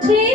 te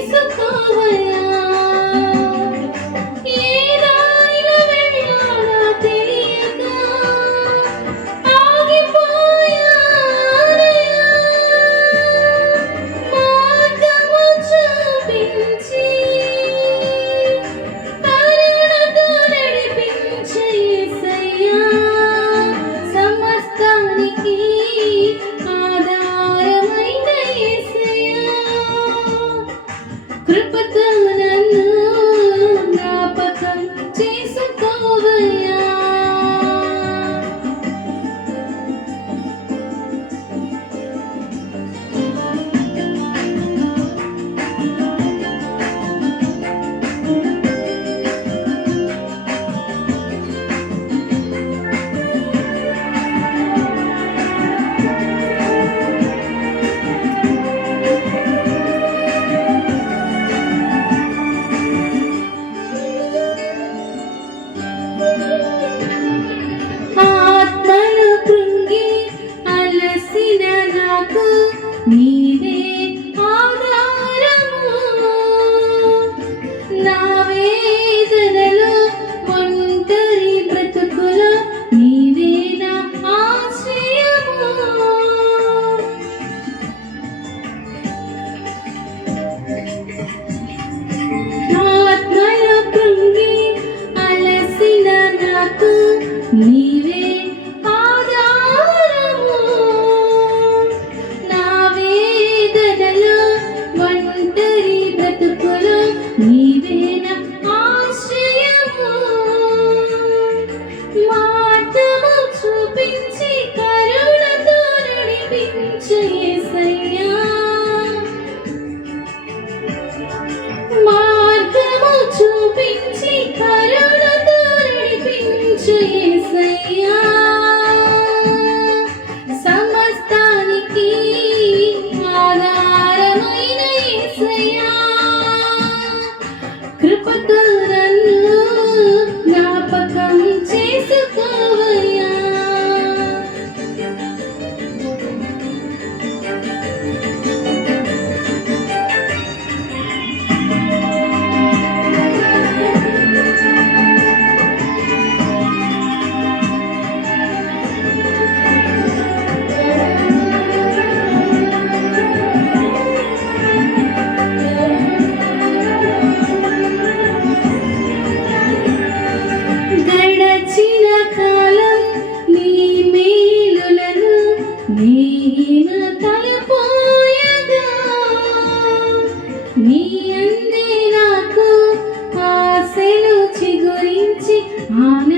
hmm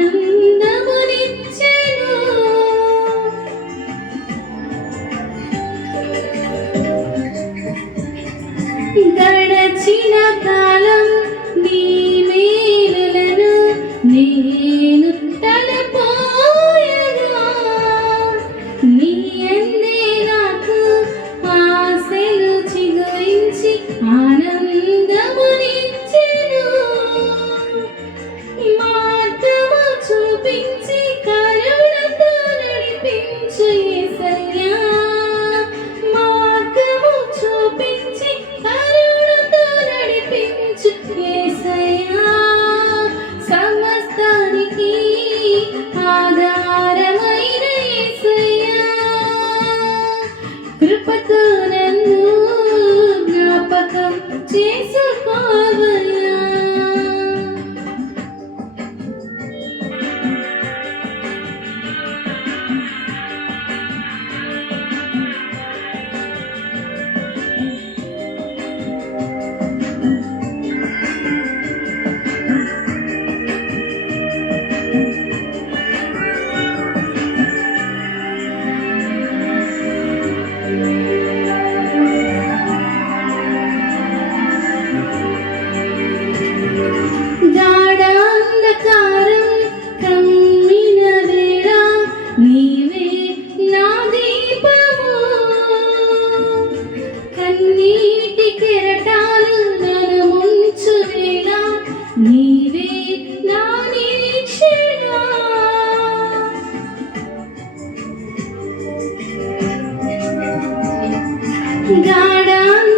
গাড়া